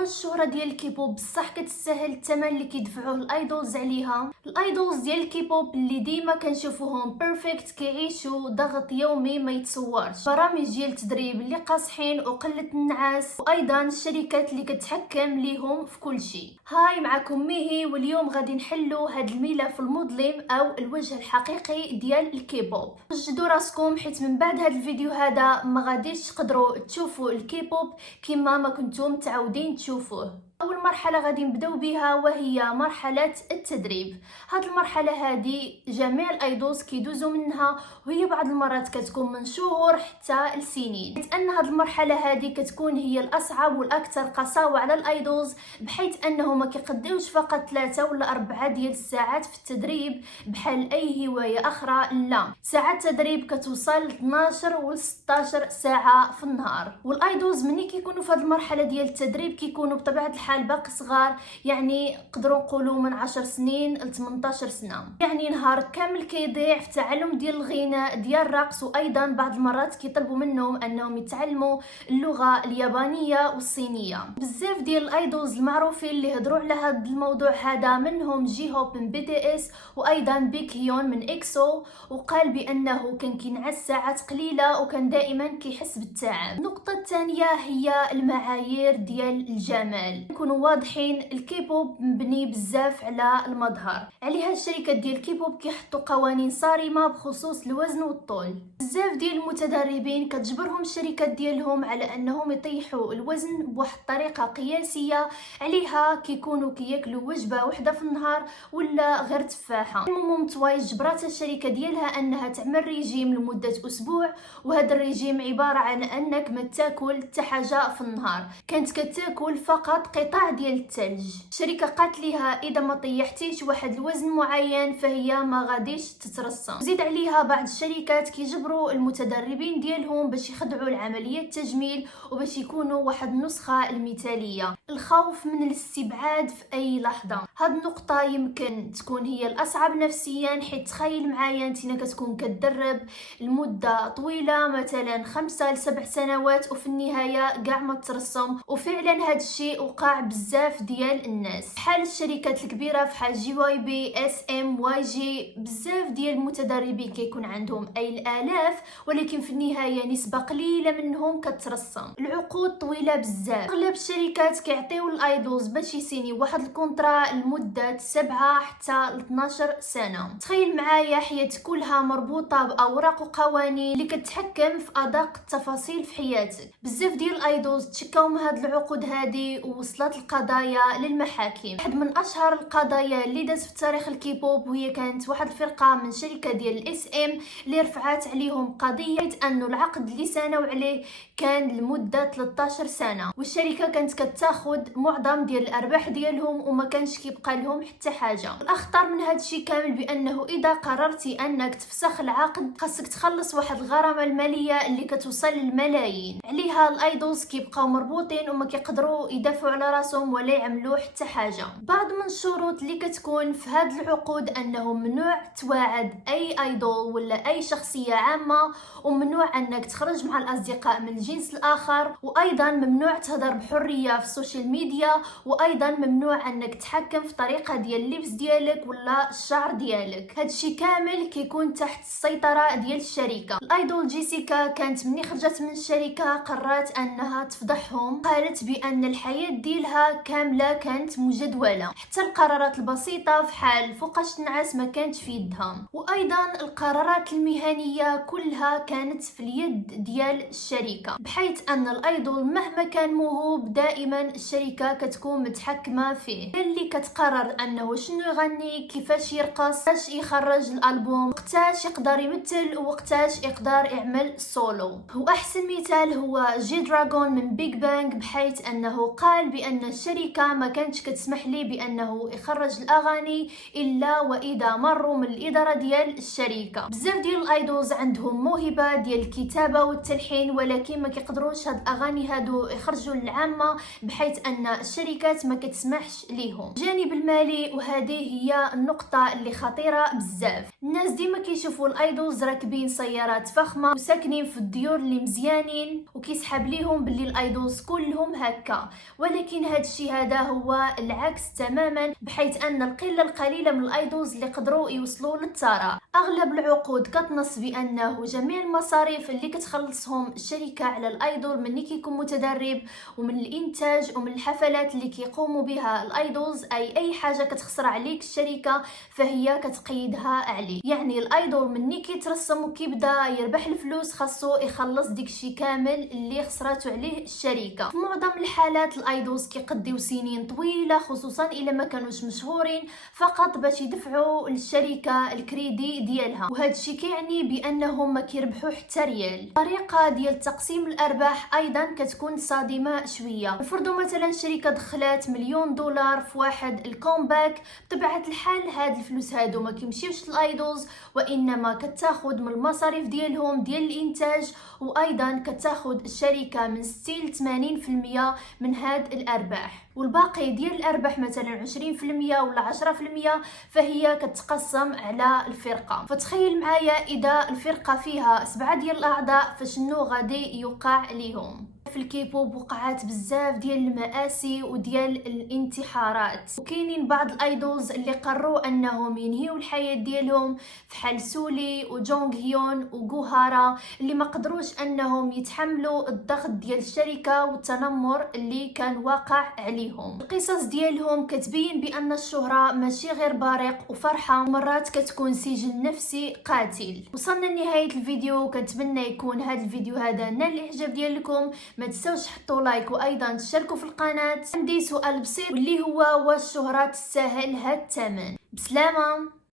واش الشهرة ديال الكيبوب بصح كتستاهل الثمن اللي كيدفعوه الايدولز عليها؟ الايدولز ديال الكيبوب اللي ديما كنشوفوهم بيرفكت كيعيشوا ضغط يومي ما يتصورش، برامج ديال التدريب اللي قاصحين وقلة النعاس، وايضا الشركات اللي كتحكم ليهم في كل شيء. هاي معكم ميهي، واليوم غادي نحلوا هاد الملف المظلم او الوجه الحقيقي ديال الكيبوب. وجدوا راسكم حيت من بعد هاد الفيديو هذا ما غاديش تقدروا تشوفوا الكيبوب كما ما كنتم متعودين تشوفوه. اول مرحله غادي نبداو بها وهي مرحله التدريب. هاد المرحله هادي جميع الايدولز كيدوزوا منها، وهي بعض المرات كتكون من شهور حتى لسنين، حيت ان هاد المرحله هادي كتكون هي الاصعب والاكثر قساوه على الايدولز، بحيث انهم ما كيقضيوش فقط 3 ولا 4 ديال الساعات في التدريب بحال اي هوايه اخرى، لا، ساعات تدريب كتوصل 12 و 16 ساعه في النهار. والايدولز ملي كيكونوا في هاد المرحله ديال التدريب كيكونوا بطبيعه الحال باقي صغار، يعني نقدروا نقولوا من 10 سنين ل 18 سنه، يعني نهار كامل كيضيع في التعلم ديال الغناء ديال الرقص. وايضا بعض المرات كيطلبوا منهم انهم يتعلموا اللغه اليابانيه والصينيه. بزاف ديال الايدولز المعروفين اللي هضروا على هذا الموضوع هذا منهم جي هوب من بي تي اس، وايضا بيك هيون من اكسو، وقال بانه كان كينعس ساعات قليله وكان دائما كيحس بالتعب. النقطه الثانيه هي المعايير ديال الجمال. نكونوا واضحين، الكيبوب مبني بزاف على المظهر، عليها الشركات ديال الكيبوب كيحطوا قوانين صارمه بخصوص الوزن والطول. بزاف ديال المتدربين كتجبرهم الشركات ديالهم على انهم يطيحوا الوزن بواحد الطريقه قياسيه، عليها كيكونوا كياكلوا وجبه واحده في النهار ولا غير تفاحه. المهم توايس جبرات الشركه ديالها انها تعمل ريجيم لمده اسبوع، وهذا الريجيم عباره عن انك ما تاكل حتى حاجه في النهار، كانت كتاكل فقط قطع ديال الثلج. الشركه قالت ليها اذا ما طيحتيش واحد الوزن معين فهي ما غاديش تترسم. زيد عليها بعض الشركات كيجبروا المتدربين ديالهم باش يخضعوا لعمليه التجميل وباش يكونوا واحد النسخه المثاليه. الخوف من الاستبعاد في اي لحظه، هاد النقطه يمكن تكون هي الاصعب نفسيا، حيت تخيل معايا انتينا كتكون كتدرب لمده طويله مثلا 5 ل 7 سنوات وفي النهايه كاع ما ترسم. وفعلا هاد الشيء وقع بزاف ديال الناس، بحال الشركات الكبيره بحال جي واي بي، اس ام، واي جي. بزاف ديال المتدربين كيكون عندهم اي الالاف، ولكن في النهايه نسبه قليله منهم كترسم. العقود طويله بزاف، اغلب الشركات كيعطيو الايدولز باش يسيني واحد الكونطرا لمده 7 حتى ل 12 سنه. تخيل معايا حياتك كلها مربوطه باوراق وقوانين اللي كتحكم في ادق التفاصيل في حياتك. بزاف ديال الايدولز تشكاو من هاد العقود هذه ووصلت القضايا للمحاكم. واحد من اشهر القضايا اللي دازت في تاريخ الكيبوب وهي كانت واحد الفرقه من شركه ديال الاس ام اللي رفعت عليهم قضيه حيت انه العقد اللي سانوا عليه كان لمده 13 سنه، والشركه كانت كتاخذ معظم ديال الارباح ديالهم وما كانش كيبقى لهم حتى حاجه. الاخطر من هذا الشيء كامل بانه اذا قررتي انك تفسخ العقد خاصك تخلص واحد الغرامه الماليه اللي كتوصل للملايين. عليها الايدولز كيبقاو مربوطين وما كيقدروا يدافعوا على راسهم ولا يعملوا حتى حاجه. بعض من الشروط اللي كتكون في هذه العقود انه ممنوع تواعد اي ايدول ولا اي شخصيه عامه، وممنوع انك تخرج مع الاصدقاء من الجنس الاخر، وايضا ممنوع تهضر بحريه في السوشيال ميديا، وايضا ممنوع انك تحكم في طريقه ديال اللبس ديالك ولا الشعر ديالك. هذا الشيء كامل كيكون تحت السيطره ديال الشركه. الايدول جيسيكا كانت مني خرجت من الشركه قررت انها تفضحهم، قالت بان الحياه ديالها كامله كانت مجدوله، حتى القرارات البسيطه بحال فوقاش تنعس ما كانتش في يدها، وايضا القرارات المهنيه كلها كانت في اليد ديال الشركه، بحيث ان الايدول مهما كان موهوب دائما الشركه كتكون متحكمه فيه، اللي كتقرر انه شنو يغني، كيفاش يرقص، كيفاش يخرج الالبوم، وقتاش يقدر يمثل، وقتاش يقدر يعمل سولو. واحسن مثال هو جي دراغون من بيج بانج، بحيث انه قال بان الشركه ما كانتش كتسمح لي بانه يخرج الاغاني الا واذا مروا من الاداره ديال الشركه. بزاف ديال الايدولز عندهم موهبه ديال الكتابه والتلحين، ولكن ما كيقدروش هاد الاغاني هادو يخرجوا للعامه بحيث ان الشركات ما كتسمحش ليهم. الجانب المالي، وهذه هي النقطه اللي خطيره بزاف. الناس ديما كيشوفوا الايدولز راكبين سيارات فخمه وساكنين في الديور اللي مزيانين وكيسحب ليهم باللي الايدولز كلهم هكا، ولكن هذا هذا الشيء هذا هو العكس تماما، بحيث ان القله القليله من الايدولز اللي قدروا يوصلوا للثراء. اغلب العقود كتنص بانه جميع المصاريف اللي كتخلصهم الشركه على الايدول من كيكون متدرب ومن الانتاج ومن الحفلات اللي كيقوموا بها الايدولز، اي حاجه كتخسر عليك الشركه فهي كتقيدها عليه. يعني الايدول من كيترسم وكيبدا يربح الفلوس خاصو يخلص ديكشي كامل اللي خسراتو عليه الشركه. في معظم الحالات الايدولز كيقضيو سنين طويله، خصوصا الا ما كانوش مشهورين، فقط باش يدفعوا للشركه الكريدي ديالها، وهذا الشيء كيعني بانهم ما كيربحوا حتى ريال. الطريقه ديال تقسيم الارباح ايضا كتكون صادمه شويه. نفرضوا مثلا الشركه دخلات $1,000,000 في واحد الكومباك، بطبيعه الحال هاد الفلوس هادو ما كيمشيوش للايدولز، وانما كتاخد من المصاريف ديالهم ديال الانتاج، وايضا كتاخد الشركه من 60 ل 80% من هاد الارباح، والباقي ديال الارباح مثلا 20% ولا 10% فهي كتقسم على الفرقه. فتخيل معايا اذا الفرقه فيها 7 ديال الاعضاء فشنو غادي يوقع ليهم. في الكيبوب وقعات بزاف ديال المآسي وديال الانتحارات، وكاينين بعض الايدولز اللي قرروا انهم ينهيوا الحياه ديالهم، فحال سولي وجونغ هيون وغوهارا اللي ما قدروش انهم يتحملوا الضغط ديال الشركه والتنمر اللي كان واقع عليهم. القصص ديالهم كتبين بان الشهره ماشي غير بارق وفرحه، مرات كتكون سجن نفسي قاتل. وصلنا لنهايه الفيديو، كنتمنى يكون هذا الفيديو هذا نال الاعجاب ديالكم. ما تنساوش تحطوا لايك وايضا تشتركوا في القناه. عندي سؤال بسيط واللي هو: واش الشهره تستاهل هاد الثمن؟ بسلامه.